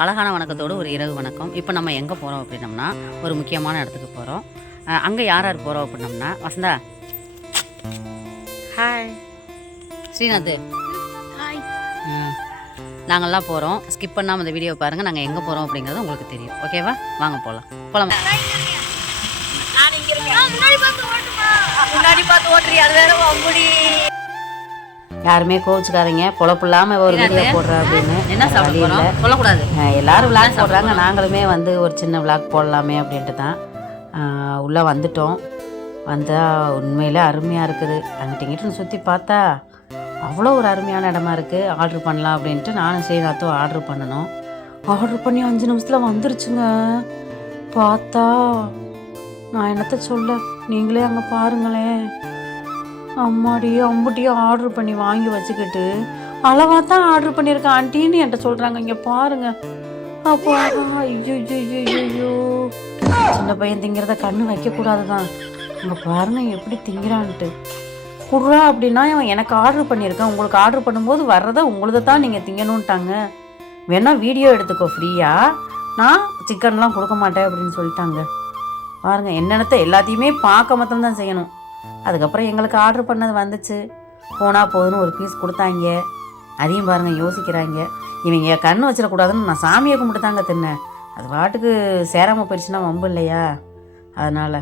அழகான வணக்கத்தோடு ஒரு இரவு வணக்கம். இப்போ நம்ம எங்கே போகிறோம் அப்படின்னம்னா, ஒரு முக்கியமான இடத்துக்கு போகிறோம். அங்கே யார் யார் போகிறோம் அப்படின்னம்னா, வசந்தா ஹாய், ஸ்ரீநாத் ஹாய், நாங்கள்லாம் போகிறோம். ஸ்கிப் பண்ணாமல் இந்த வீடியோ பாருங்கள். நாங்கள் எங்கே போகிறோம் அப்படிங்கிறது உங்களுக்கு தெரியும். ஓகேவா? வாங்க போகலாம். முன்னாடி பார்த்து ஓட்டுறியா? அது வேற முடி. யாருமே கோவிச்சுக்காதீங்க, பொழப்பு இல்லாமல் ஒரு வீடியோ போடுறா அப்படின்னு. என்ன சாப்பிட சொல்லக்கூடாது. எல்லாரும் விளாக் போடுறாங்க, நாங்களுமே வந்து ஒரு சின்ன விளாக் போடலாமே அப்படின்ட்டு தான் உள்ளே வந்துட்டோம். வந்தால் உண்மையிலே அருமையாக இருக்குது. அங்கிட்ட இங்கிட்ட சுற்றி பார்த்தா அவ்வளோ ஒரு அருமையான இடமா இருக்குது. ஆர்டர் பண்ணலாம் அப்படின்ட்டு நானும் ஸ்ரீநாத்தும் ஆர்டர் பண்ணணும். ஆர்டர் பண்ணி 5 நிமிஷத்தில் வந்துருச்சுங்க. பார்த்தா நான் என்னத்த சொல்ல, நீங்களே அங்கே பாருங்களேன். அம்மாடி அம்புட்டியும் ஆர்டர் பண்ணி வாங்கி வச்சுக்கிட்டு அளவாக தான் ஆர்டர் பண்ணியிருக்கேன் ஆண்டின்னு என்கிட்ட சொல்கிறாங்க. இங்கே பாருங்க. அப்போ ஐயோ ஐயோ, சின்ன பையன் திங்கிறத கண்ணு வைக்கக்கூடாது தான். இங்கே பாருங்க எப்படி திங்கிறான்ட்டு. குடுறா அப்படின்னா இவன் எனக்கு ஆர்டர் பண்ணியிருக்கேன், உங்களுக்கு ஆர்டர் பண்ணும்போது வர்றதை உங்களதை தான் நீங்கள் திங்கணுன்ட்டாங்க. வேணா வீடியோ எடுத்துக்கோ ஃப்ரீயாக, நான் சிக்கன்லாம் கொடுக்க மாட்டேன் அப்படின்னு சொல்லிட்டாங்க. பாருங்கள், என்னென்னத்தை எல்லாத்தையுமே பார்க்க மட்டும்தான் செய்யணும். அதுக்கப்புறம் எங்களுக்கு ஆர்டர் பண்ணது வந்துச்சு. போனால் போதுன்னு ஒரு பீஸ் கொடுத்தாங்க. அதையும் பாருங்கள் யோசிக்கிறாங்க. இவங்க கண் வச்சிடக்கூடாதுன்னு நான் சாமியை கும்பிட்டு தாங்க தின்னேன். அது பாட்டுக்கு சேராமல் போயிடுச்சுன்னா வம்பு இல்லையா, அதனால்.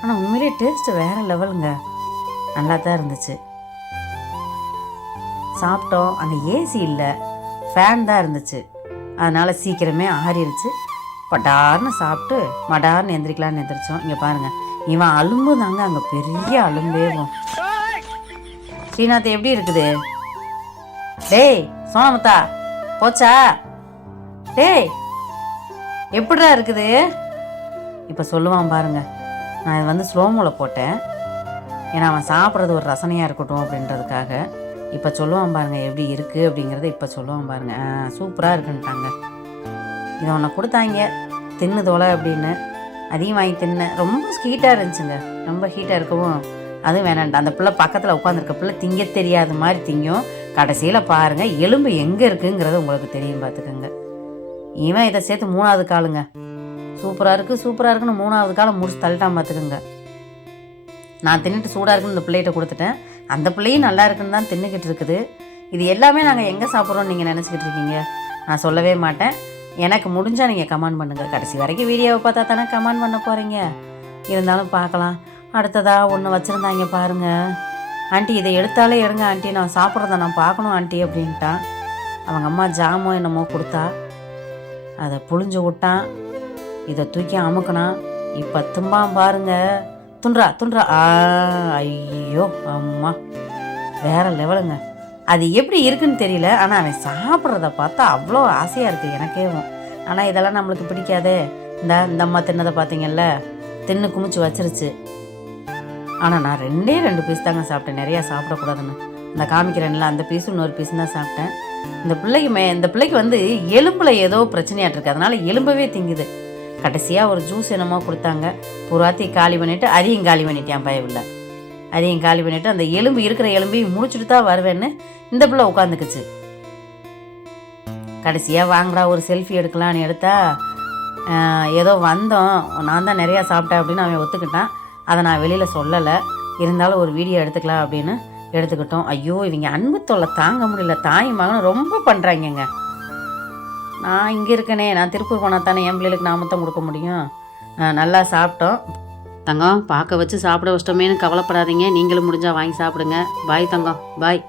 ஆனால் உண்மையிலே டேஸ்ட்டு வேறு லெவலுங்க, நல்லா தான் இருந்துச்சு. சாப்பிட்டோம். அங்கே ஏசி இல்லை, ஃபேன் தான் இருந்துச்சு. அதனால் சீக்கிரமே ஆறிடுச்சு. படார்னு சாப்பிட்டு மடார்னு எந்திரிக்கலான்னு எந்திரிச்சோம். இங்கே பாருங்கள், இவன் அலும்பு தாங்க அங்கே பெரிய அலும்பேவும். ஸ்ரீநாத் எப்படி இருக்குது? டேய் சோனமுத்தா போச்சா? டேய் எப்படிடா இருக்குது? இப்போ சொல்லுவான் பாருங்க. நான் இது வந்து ஸ்லோமோவில் போட்டேன், ஏன்னா அவன் சாப்பிட்றது ஒரு ரசனையாக இருக்கட்டும் அப்படின்றதுக்காக. இப்போ சொல்லுவான் பாருங்க எப்படி இருக்குது அப்படிங்கிறத. இப்போ சொல்லுவான் பாருங்க, சூப்பராக இருக்குன்ட்டாங்க. இதை ஒன்று கொடுத்தாங்க, தின்னு தோலை அப்படின்னு. அதையும் வாங்கி தின்னேன். ரொம்ப ஹீட்டாக இருந்துச்சுங்க, ரொம்ப ஹீட்டாக இருக்கவும் அதுவும் வேணாண்டா. அந்த பிள்ளை பக்கத்தில் உட்காந்துருக்க பிள்ளை திங்க தெரியாத மாதிரி திங்கும். கடைசியில் பாருங்கள் எலும்பு எங்கே இருக்குங்கிறது உங்களுக்கு தெரியும், பார்த்துக்கோங்க. இவன் இதை சேர்த்து 3வது காலுங்க. சூப்பராக இருக்குது சூப்பராக இருக்குன்னு 3வது காலம் முடிச்சு தள்ளிட்டான், பார்த்துக்கோங்க. நான் தின்னுட்டு சூடாக இருக்குன்னு இந்த பிள்ளைகிட்ட கொடுத்துட்டேன். அந்த பிள்ளையும் நல்லா இருக்குன்னு தான் தின்னுக்கிட்டு இருக்குது. இது எல்லாமே நாங்கள் எங்கே சாப்பிட்றோன்னு நீங்கள் நினச்சிக்கிட்டு இருக்கீங்க. நான் சொல்லவே மாட்டேன். எனக்கு முடிஞ்சால் நீங்கள் கமெண்ட் பண்ணுங்கள். கடைசி வரைக்கும் வீடியோவை பார்த்தா தானே கமெண்ட் பண்ண போகிறீங்க. இருந்தாலும் பார்க்கலாம். அடுத்ததாக ஒன்று வச்சுருந்தாங்க பாருங்கள். ஆண்டி இதை எடுத்தாலே எடுங்க ஆண்டி, நான் சாப்பிட்றத நான் பார்க்கணும் ஆண்டி அப்படின்ட்டான். அவங்க அம்மா ஜாமோ என்னமோ கொடுத்தா, அதை புழிஞ்சு விட்டான். இதை தூக்கி அமுக்கினான். இப்போ தும்பான் பாருங்க. துன்றா துன்றா. ஐயோ அம்மா, வேற லெவலுங்க. அது எப்படி இருக்குன்னு தெரியல, ஆனால் அவன் சாப்பிட்றத பார்த்தா அவ்வளோ ஆசையாக இருக்குது எனக்கேவும். ஆனால் இதெல்லாம் நம்மளுக்கு பிடிக்காதே. இந்த அம்மா தின்னதை பார்த்தீங்கல்ல, தின்னு குமிச்சு வச்சிருச்சு. ஆனால் நான் 2 பீஸ் தாங்க சாப்பிட்டேன், நிறையா சாப்பிடக்கூடாதுன்னு. இந்த காமிக்கிறேன்ல, அந்த பீஸும் இன்னொரு பீஸும் தான் சாப்பிட்டேன். இந்த பிள்ளைக்கு வந்து எலும்பில் ஏதோ பிரச்சனையாட்டு இருக்குது, அதனால் எலும்பவே திங்குது. கடைசியாக ஒரு ஜூஸ் என்னமோ கொடுத்தாங்க, பூராத்தையும் காலி பண்ணிவிட்டு அதையும் காலி பண்ணிட்டேன் பயவில்லை. அதையும் காலி பண்ணிவிட்டு அந்த எலும்பு இருக்கிற எலும்பையும் முடிச்சுட்டு தான் வருவேன்னு இந்த பிள்ளை உட்காந்துக்குச்சு. கடைசியாக வாங்குறா ஒரு செல்ஃபி எடுக்கலான்னு எடுத்தா, ஏதோ வந்தோம் நான் தான் நிறையா சாப்பிட்டேன் அப்படின்னு அவன் ஒத்துக்கிட்டான். அதை நான் வெளியில் சொல்லலை, இருந்தாலும் ஒரு வீடியோ எடுத்துக்கலாம் அப்படின்னு எடுத்துக்கிட்டோம். ஐயோ இவங்க அன்பு தொல்லை தாங்க முடியல, தாய் மகனும் ரொம்ப பண்ணுறாங்கங்க. நான் இங்கே இருக்கனே, நான் திருப்பூர் போனால் தானே என் பிள்ளைகளுக்கு நான் மொத்தம் கொடுக்க முடியும். நல்லா சாப்பிட்டோம் தங்கம். பார்க்க வச்சு சாப்பிட வச்சிட்டோமேனு கவலைப்படாதீங்க, நீங்களும் முடிஞ்சால் வாங்கி சாப்பிடுங்க. பாய் தங்கம், பாய்.